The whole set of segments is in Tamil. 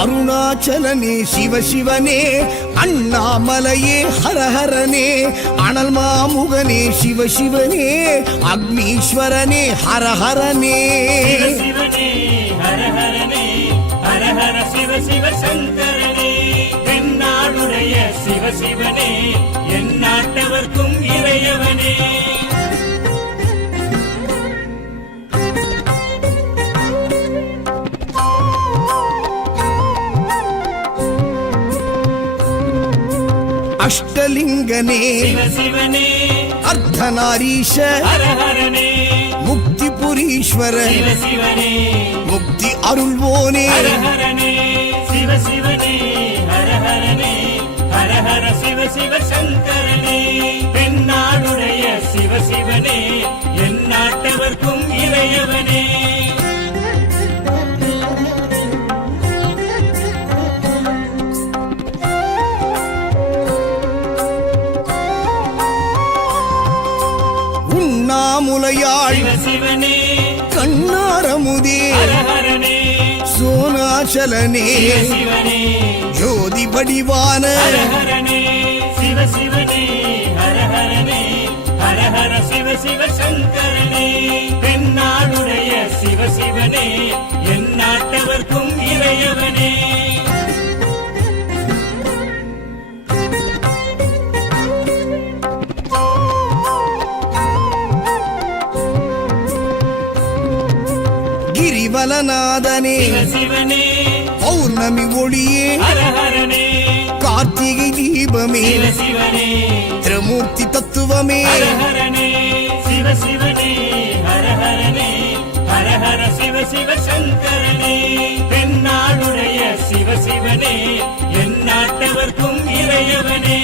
அருணாச்சலனே சிவசிவனே, அண்ணாமலையே ஹரஹரனே, அனல் மாமுகனே சிவசிவனே, அக்னீஸ்வரனே ஹரஹரனே. சிவசிவனே ஹரஹரனே, ஹரஹர சிவ சிவ சங்கரனே, தென்னாடுடைய சிவசிவனே, என் நாட்டவர்க்கும் இறையவனே. அஷ்டலிங்கனே சிவசிவனே, அர்த்தநாரீஷ ஹரஹரனே, முக்திபுரீஸ்வர சிவசிவனே, முக்தி அருள்வோனே. ஹரஹரனே சிவசிவனே, ஹரஹரனே, ஹரஹர சிவ சிவ சங்கரனே, தென்னாடுடைய சிவசிவனே, என் நாட்டவர்க்கும் இறையவனே. உண்ணாமுலையாள் சிவசிவனே, கண்ணாரமுதே ஹரஹரனே, சோனாச்சலனே சிவசிவனே, ஜோதி வடிவான ஹரஹரனே சிவசிவனே, ஹரஹரனே, ஹரஹர சிவ சிவ சங்கரனே, தென்னாடுடைய சிவசிவனே, என் நாட்டவர்க்கும் இறையவனே. கிரிவலநாதனே சிவசிவனே, பௌர்ணமி ஒளியே ஹரஹரனே, கார்த்திகை தீபமே சிவசிவனே, திரமூர்த்தி தத்துவமே. ஹரஹரனே சிவசிவனே, ஹரஹரனே, ஹரஹர சிவ சிவ சங்கரனே, தென்னாடுடைய சிவசிவனே, என் நாட்டவர்க்கும் இறையவனே.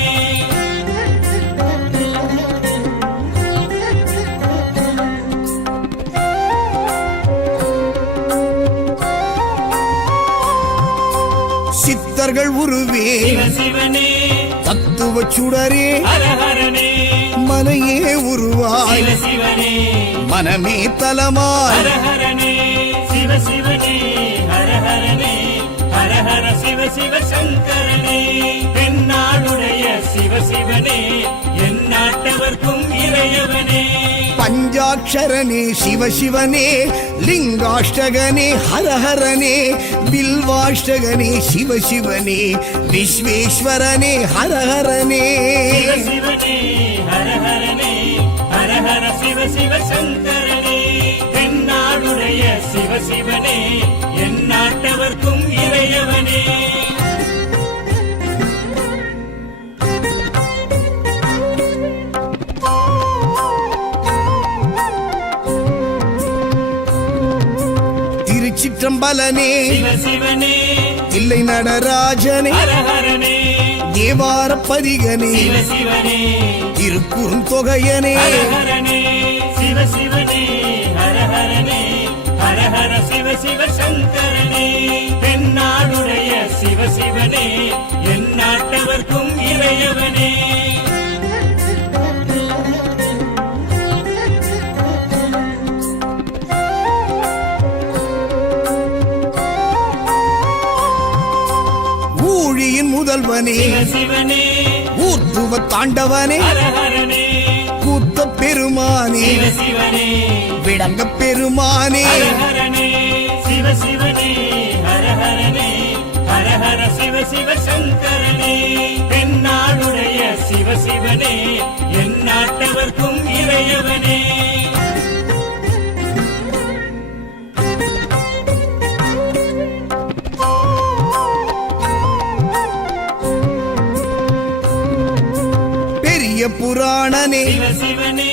சித்தர்கள் உருவே சிவசிவனே, தத்துவ சுடரே ஹரஹரனே, மனையே உருவாய் சிவசிவனே, மனமே தலமாய். ஹரஹரனே சிவசிவனே, ஹரஹரனே, ஹரஹர சிவ சிவ சங்கரனே, தென்னாடுடைய சிவசிவனே, என் நாட்டவர்க்கும் இறையவனே. பஞ்சாட்சரனே சிவசிவனே, லிங்காஷ்டகனே ஹரஹரனே, பில்வாஷ்டகனே சிவசிவனே, விஸ்வேஸ்வரனே ஹரஹரனே. சிவசிவனே, ஹரஹரனே, ஹரஹர சிவ சிவ சங்கரனே, தென்னாடுடைய சிவசிவனே, என் நாட்டவர்க்கும் இறையவனே. திருச்சிற்றம்பலனே சிவசிவனே, தில்லை நடராஜனே, ஹரஹரனே, தேவார பதிகனே, சிவசிவனே, திருக்குறுந்தொகையனே. ஹரஹரனே சிவசிவனே, ஹரஹரனே, ஹரஹர சிவ சிவ சங்கரனே, தென்னாடுடைய சிவசிவனே, என் நாட்டவர்க்கும் இறையவனே. ஊழியின் முதல்வனே சிவசிவனே, ஊர்த்துவ தாண்டவனே, ஹரஹரனே, கூத்த பெருமானே, சிவசிவனே, விடங்க பெருமானே. ஹரஹரனே சிவசிவனே, ஹரஹரனே, ஹரஹர சிவ சிவ சங்கரனே, தென்னாடுடைய சிவசிவனே, என் நாட்டவர்க்கும் இறையவனே. பெரிய புராணனே சிவசிவனே,